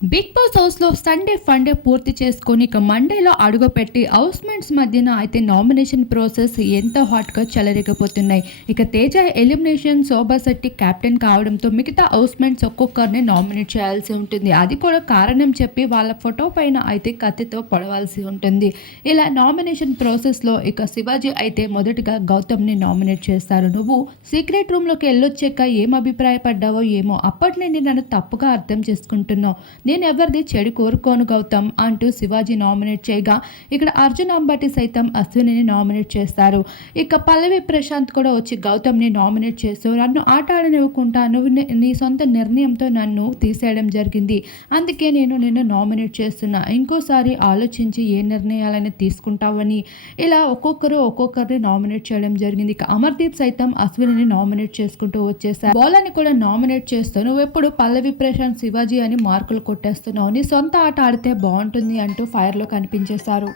Big Boss హౌస్లో Sunday funday పూర్తి చేసుకొని ఇక మండేలో అడుగుపెట్టి హౌస్మెంట్స్ మధ్యన అయితే నామినేషన్ ప్రాసెస్ ఎంతో హాట్గా చెలరేగిపోతున్నాయి. ఇక తేజ ఎలిమినేషన్ శోభా శెట్టి కెప్టెన్ కావడంతో మిగతా హౌస్మెంట్స్ ఒక్కొక్కరిని నామినేట్ చేయాల్సి ఉంటుంది. అది కూడా కారణం చెప్పి వాళ్ళ ఫోటో పైన అయితే కత్తితో పొడవాల్సి ఉంటుంది. ఇలా నామినేషన్ ప్రాసెస్లో ఇక శివాజీ అయితే మొదటగా గౌతమ్ని నామినేట్ చేస్తారు. నువ్వు సీక్రెట్ రూమ్లోకి వెళ్ళొచ్చాక ఏం అభిప్రాయపడ్డావో ఏమో అప్పటి నుండి నన్ను తప్పుగా అర్థం చేసుకుంటున్నావు. నేను ఎవరిది చెడు కోరుకోను గౌతమ్ అంటూ శివాజీ నామినేట్ చేయగా ఇక్కడ అర్జున్ అంబటి సైతం అశ్వినిని నామినేట్ చేస్తారు. ఇక పల్లవి ప్రశాంత్ కూడా వచ్చి గౌతమ్ని నామినేట్ చేస్తూ నన్ను ఆట ఆడనివ్వకుండా నువ్వు నీ- సొంత నిర్ణయంతో నన్ను తీసేయడం జరిగింది. అందుకే నేను నిన్ను నామినేట్ చేస్తున్నా. ఇంకోసారి ఆలోచించి ఏ నిర్ణయాలని తీసుకుంటావని ఇలా ఒక్కొక్కరు ఒక్కొక్కరిని నామినేట్ చేయడం జరిగింది. ఇక అమర్దీప్ సైతం అశ్వినిని నామినేట్ చేసుకుంటూ వచ్చేసారు. బోలని కూడా నామినేట్ చేస్తూ నువ్వు ఎప్పుడు పల్లవి ప్రశాంత్ శివాజీ అని మార్కులు కొట్టేస్తున్నావు. నీ సొంత ఆట ఆడితే బాగుంటుంది అంటూ ఫైర్లో కనిపించేశారు.